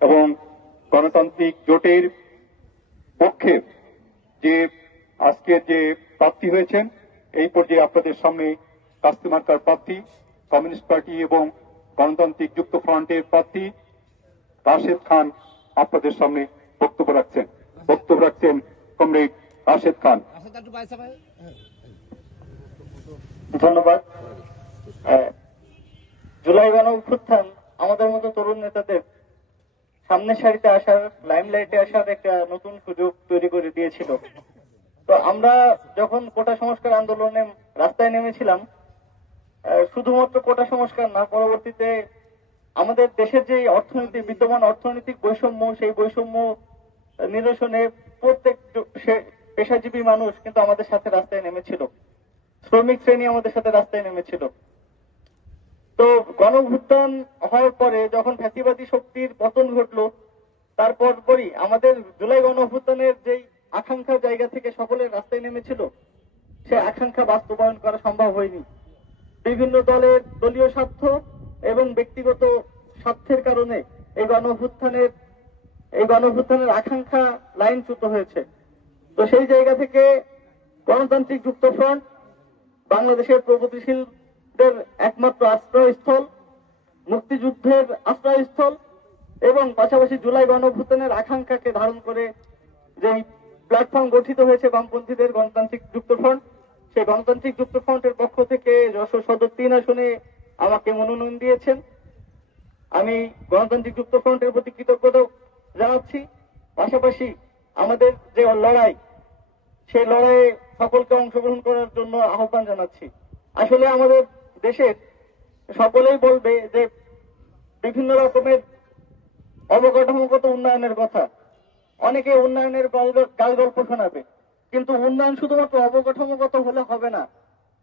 এবং গণতান্ত্রিক জোটের পক্ষে যে আজকের যে প্রার্থী হয়েছেন, এই পর্যায়ে আপনাদের সামনে কাস্তে মার্কার প্রার্থী কমিউনিস্ট পার্টি এবং গণতান্ত্রিক যুক্ত ফ্রন্টের প্রার্থী রাশেদ খান আপনাদের সামনে বক্তব্য রাখছেন কমরেড রাশেদ খান। ধন্যবাদ। জুলাই গণ অভ্যুত্থান আমাদের মতো তরুণ নেতাদের সামনের সারিতে আসার, লাইমলাইটে আসার একটা নতুন সুযোগ তৈরি করে দিয়েছিল। তো আমরা যখন কোটা সংস্কার আন্দোলনে রাস্তায় নেমেছিলাম, শুধুমাত্র কোটা সংস্কার না, পরবর্তীতে আমাদের দেশের যে অর্থনীতি, বিদ্যমান অর্থনৈতিক বৈষম্য, সেই বৈষম্য নিরসনে প্রত্যেক পেশাজীবী মানুষ কিন্তু আমাদের সাথে রাস্তায় নেমেছিল, শ্রমিক শ্রেণী আমাদের সাথে রাস্তায় নেমেছিল। তো গণঅভ্যুত্থান হওয়ার পরে যখন ফ্যাসিবাদী শক্তির পতন ঘটলো, তারপরই আমাদের জুলাই গণঅভ্যুত্থানের যেই আকাঙ্ক্ষার জায়গা থেকে সকলের রাস্তায় নেমেছিল, সে আকাঙ্ক্ষা বাস্তবায়ন করা সম্ভব হয়নি। বিভিন্ন দলের দলীয় স্বার্থ এবং ব্যক্তিগত স্বার্থের কারণে এই গণঅভ্যুত্থানের আকাঙ্ক্ষা লাইনচ্যুত হয়েছে। তো সেই জায়গা থেকে গণতান্ত্রিক যুক্ত ফ্রন্ট বাংলাদেশের প্রগতিশীলদের একমাত্র আশ্রয়স্থল, মুক্তিযুদ্ধের আশ্রয়স্থল এবং পাশাপাশি জুলাই গণঅভ্যুত্থানের আকাঙ্ক্ষাকে ধারণ করে যে প্ল্যাটফর্ম গঠিত হয়েছে বামপন্থীদের গণতান্ত্রিক যুক্ত ফ্রন্ট, সেই গণতান্ত্রিক যুক্ত ফ্রন্টের পক্ষ থেকে যশোর সদর 3 আসনে আমাকে মনোনয়ন দিয়েছেন। আমি গণতান্ত্রিক যুক্ত ফ্রন্টের প্রতি কৃতজ্ঞতা জানাচ্ছি। পাশাপাশি আমাদের যে লড়াই, সেই লড়াইয়ে সকলকে অংশগ্রহণ করার জন্য আহ্বান জানাচ্ছি। আসলে আমাদের দেশের সকলেই বলবে যে বিভিন্ন রকমের অবকাঠামোগত উন্নয়নের কথা, অনেকে উন্নয়নের গাল গল্প শোনাবে, কিন্তু উন্নয়ন শুধুমাত্র অবকাঠামোগত হলে হবে না,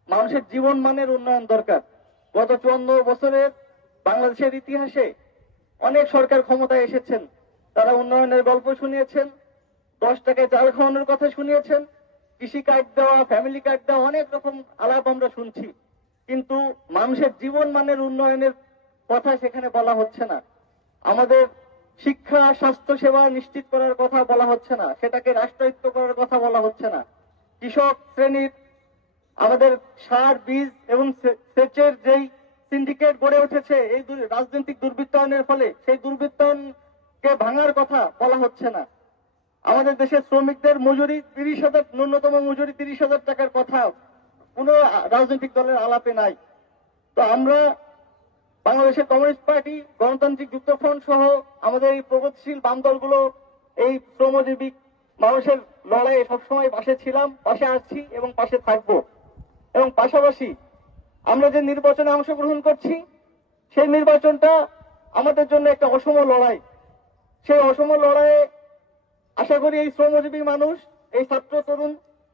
মানুষের জীবন মানের উন্নয়ন দরকার। গত 54 বছরের বাংলাদেশের ইতিহাসে অনেক সরকার ক্ষমতায় এসেছেন, তারা উন্নয়নের গল্প শুনিয়েছেন, 10 টাকায় চাল খাওয়ানোর কথা শুনিয়েছেন, কৃষি কার্ড দেওয়া, ফ্যামিলি কার্ড দেওয়া, অনেক রকম আলাপ আমরা শুনছি, কিন্তু মানুষের জীবন মানের উন্নয়নের কথা সেখানে বলা হচ্ছে না। আমাদের শিক্ষা, স্বাস্থ্য সেবা নিশ্চিত করার কথা বলা হচ্ছে না, সেটাকে রাষ্ট্রায়ত্ত করার কথা বলা হচ্ছে না। কৃষক শ্রেণীর আমাদের সার, বীজ এবং সেচের যেই সিন্ডিকেট গড়ে উঠেছে এই রাজনৈতিক দুর্বৃত্তায়নের ফলে, সেই দুর্বৃত্তায়নকে ভাঙার কথা বলা হচ্ছে না। আমাদের দেশের শ্রমিকদের মজুরি 30,000, ন্যূনতম মজুরি 30,000 টাকার কথা কোন রাজনৈতিক দলের আলাপে নাই। তো আমরা বাংলাদেশের কমিউনিস্ট পার্টি, গণতান্ত্রিক যুক্ত ফ্রন্ট সহ আমাদের এই প্রগতিশীল বাম দলগুলো এই শ্রমজীবী মানুষের লড়াইয়ে সবসময় পাশে ছিলাম, পাশে আসছি এবং পাশে থাকব। এবং পাশাপাশি আমরা যে নির্বাচনে অংশগ্রহণ করছি, সেই নির্বাচনটা আমাদের জন্য একটা অসম লড়াই। সেই অসম লড়াইয়ে আশা করি এই শ্রমজীবী মানুষ, এই ছাত্র, তরুণ,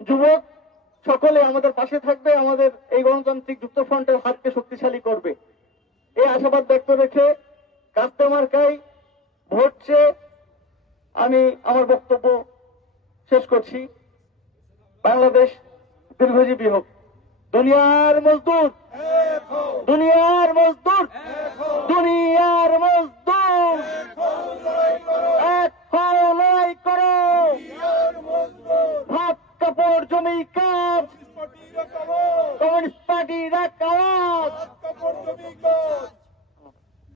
যুবক সকলে আমাদের পাশে থাকবে, আমাদের এই গণতান্ত্রিক যুক্ত ফ্রন্টের হাতকে শক্তিশালী করবে। এই আশাবাদ ব্যক্ত রেখে কাস্তে মার্কায় ভোট চেয়ে আমি আমার বক্তব্য শেষ করছি। বাংলাদেশ দীর্ঘজীবী হোক। দুনিয়ার মজদুর, দুনিয়ার মজদুর, দুনিয়া